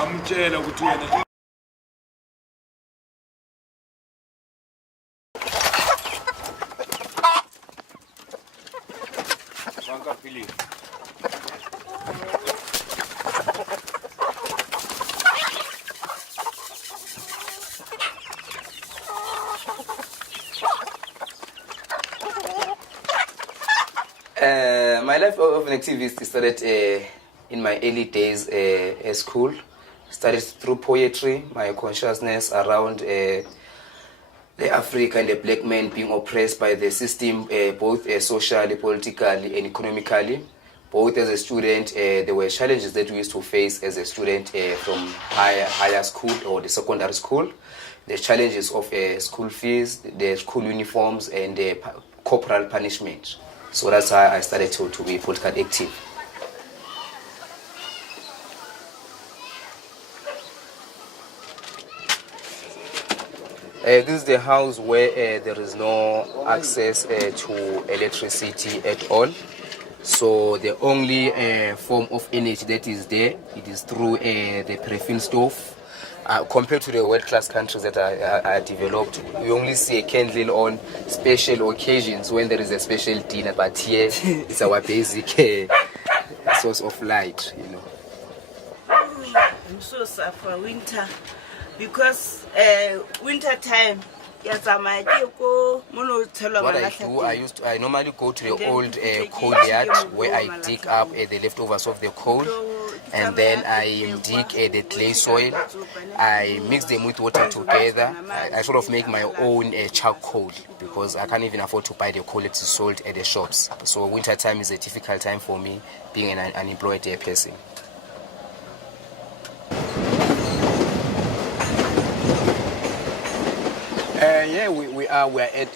amtshela ukuthi wena banka phili. My life of an activist started in my early days at school. Started through poetry, my consciousness around the Africa and the black man being oppressed by the system, both socially, politically, and economically. Both as a student, there were challenges that we used to face as a student from higher school or the secondary school. The challenges of school fees, the school uniforms, and the corporal punishment. So that's how I started to be politically active. This is the house where there is no access to electricity at all. So the only form of energy that is there, it is through the paraffin stove. Compared to the world-class countries that are developed, we only see a candle on special occasions when there is a special dinner, but here it's our basic source of light, you know. I'm so sad for winter because winter time. What I do, I normally go to the old coal yard where I dig up the leftovers of the coal, and then I dig the clay soil. I mix them with water together. I sort of make my own charcoal because I can't even afford to buy the coal that is sold at the shops. So winter time is a difficult time for me, being an unemployed person. Yeah, we are at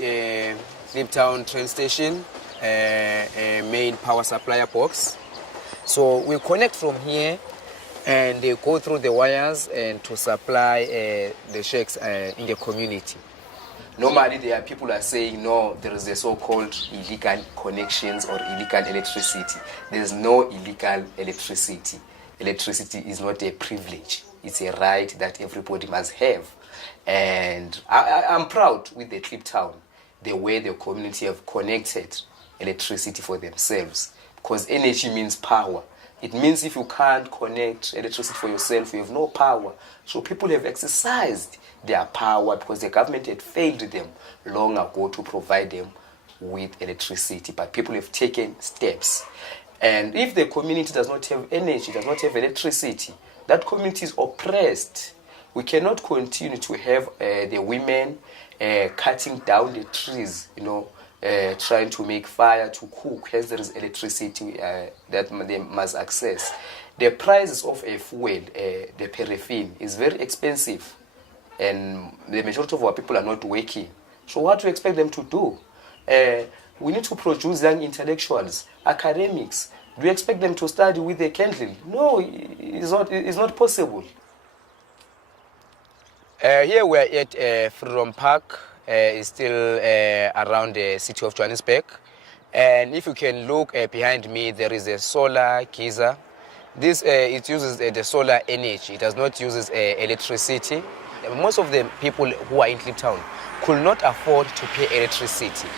Kliptown train station, a main power supplier box. So we connect from here and they go through the wires and to supply the shacks in the community. Normally there are people are saying no, there is a so-called illegal connections or illegal electricity. There is no illegal electricity. Electricity is not a privilege. It's a right that everybody must have. And I'm proud with the Kliptown, the way the community have connected electricity for themselves. Because energy means power. It means if you can't connect electricity for yourself, you have no power. So people have exercised their power because the government had failed them long ago to provide them with electricity. But people have taken steps. And if the community does not have energy, does not have electricity, that community is oppressed. We cannot continue to have the women cutting down the trees, you know, trying to make fire to cook. Hence, there is electricity that they must access. The prices of a fuel, the paraffin, is very expensive, and the majority of our people are not working. So, what do you expect them to do? We need to produce young intellectuals, academics. Do you expect them to study with a candle? No, it's not possible. Here we are at Freedom Park. It's still around the city of Johannesburg. And if you can look behind me, there is a solar geyser. This it uses the solar energy. It does not use electricity. Most of the people who are in Kliptown could not afford to pay electricity.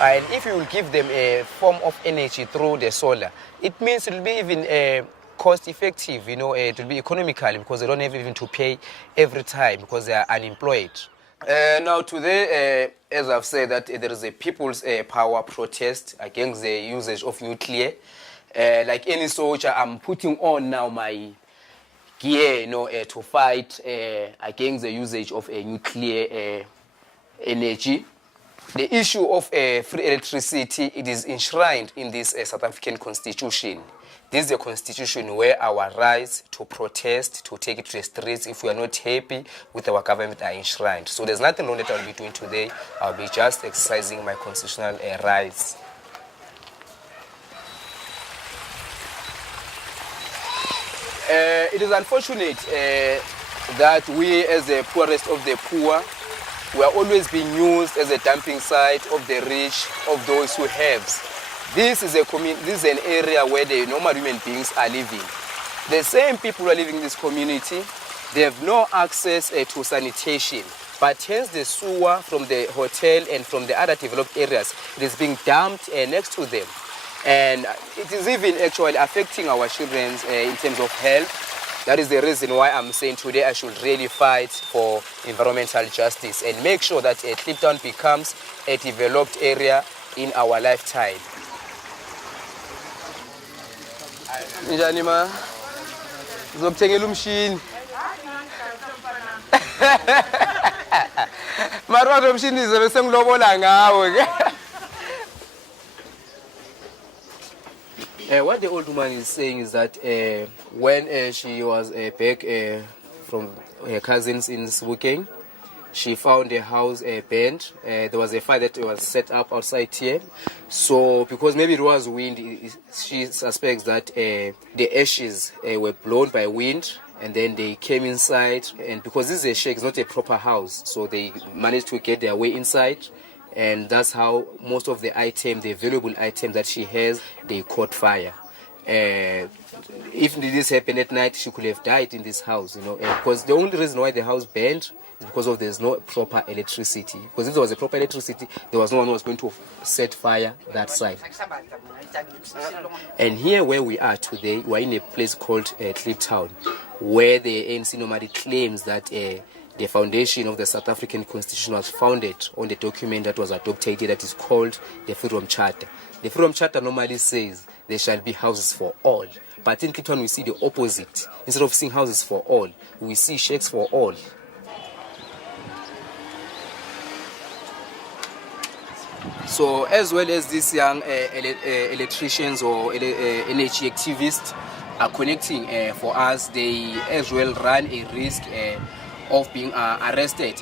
And if you will give them a form of energy through the solar, it means it will be even cost effective, you know, it will be economical because they don't have even to pay every time because they are unemployed. Now today, as I've said, that there is a people's power protest against the usage of nuclear. Like any soldier, I'm putting on now my gear, you know, to fight against the usage of nuclear energy. The issue of free electricity, it is enshrined in this South African Constitution. This is the constitution where our rights to protest, to take it to the streets if we are not happy with our government are enshrined. So there's nothing wrong that I'll be doing today. I'll be just exercising my constitutional rights. It is unfortunate that we as the poorest of the poor, we are always being used as a dumping site of the rich, of those who have. This is an area where the normal human beings are living. The same people who are living in this community, they have no access to sanitation. But hence the sewer from the hotel and from the other developed areas, it is being dumped next to them. And it is even actually affecting our children in terms of health. That is the reason why I'm saying today I should really fight for environmental justice and make sure that Kliptown becomes a developed area in our lifetime. Njani ma? Zokuthengela umshini. Marwa umshini izobe sengilobola ngawo ke. What the old woman is saying is that when she was back from her cousins in Sebokeng, she found a house burnt. There was a fire that was set up outside here. So because maybe it was wind, she suspects that the ashes were blown by wind and then they came inside. And because this is a shack, it's not a proper house, so they managed to get their way inside. And that's how most of the items, the valuable items that she has, they caught fire. If this happened at night, she could have died in this house, because the only reason why the house burned is because of there's no proper electricity. Because if there was a proper electricity, there was no one who was going to set fire that side. And here where we are today, we're in a place called Kliptown, where the ANC normally claims that the foundation of the South African Constitution was founded on the document that was adopted that is called the Freedom Charter. The Freedom Charter normally says there shall be houses for all. But in Kliptown we see the opposite. Instead of seeing houses for all, we see shacks for all. So as well as these young electricians or energy activists are connecting for us, they as well run a risk of being arrested,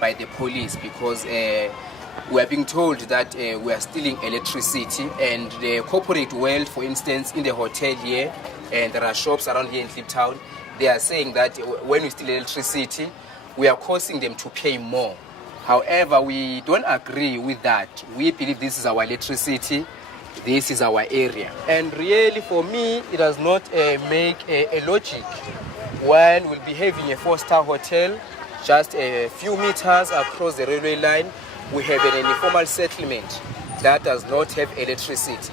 by the police, because we are being told that we are stealing electricity, and the corporate world, for instance, in the hotel here, and there are shops around here in Kliptown, they are saying that when we steal electricity, we are causing them to pay more. However, we don't agree with that. We believe this is our electricity, this is our area. And really, for me, it does not make a logic when we'll be having a 4-star hotel just a few meters across the railway line. We have an informal settlement that does not have electricity.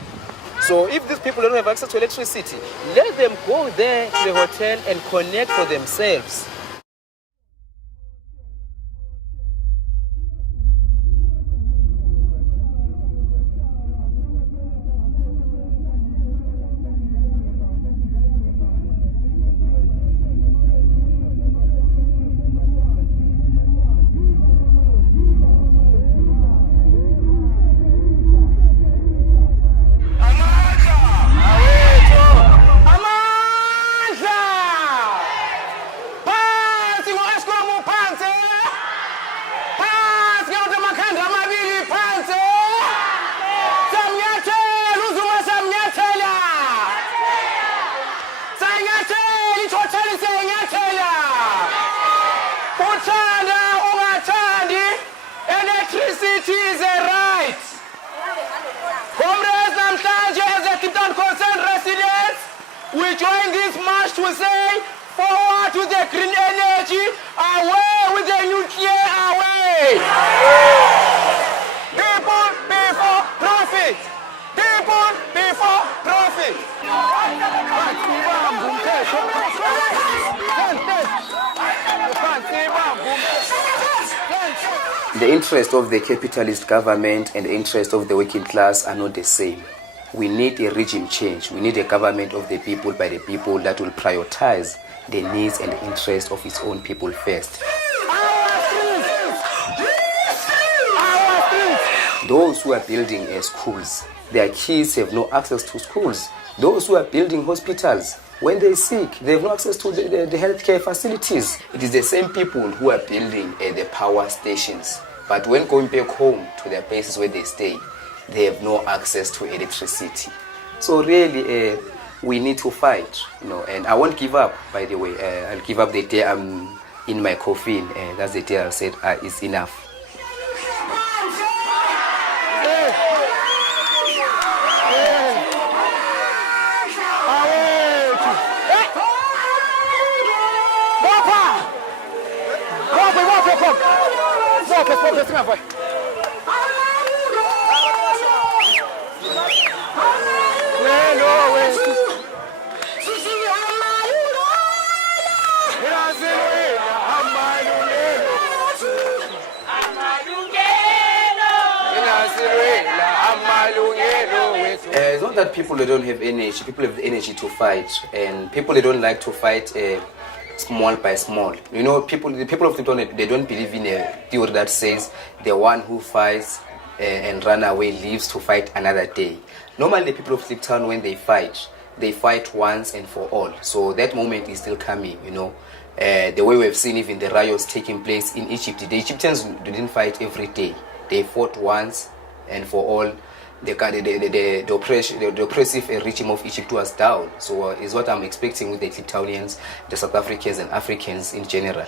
So if these people don't have access to electricity, let them go there to the hotel and connect for themselves. Electricity is a right. Comrades, namhlanje as a Kliptown concerned residents, we join this march to say forward to the green energy, away with the nuclear, away. People before profit. People before profit. The interest of the capitalist government and the interest of the working class are not the same. We need a regime change. We need a government of the people, by the people, that will prioritize the needs and the interests of its own people first. Those who are building schools, their kids have no access to schools. Those who are building hospitals, when they're sick, they have no access to the healthcare facilities. It is the same people who are building the power stations. But when going back home to their places where they stay, they have no access to electricity. So really, we need to fight, and I won't give up, by the way. I'll give up the day I'm in my coffin. That's the day I said it's enough. It's not that people they don't have energy. People have the energy to fight, and people they don't like to fight small by small. You know, the people of Kliptown, they don't believe in a theory that says the one who fights and run away lives to fight another day. Normally, the people of Kliptown, when they fight once and for all. So that moment is still coming. You know, the way we've seen even the riots taking place in Egypt, the Egyptians didn't fight every day. They fought once and for all. The oppressive regime of Egypt was down. So is what I'm expecting with the Kliptownians, the South Africans and Africans in general.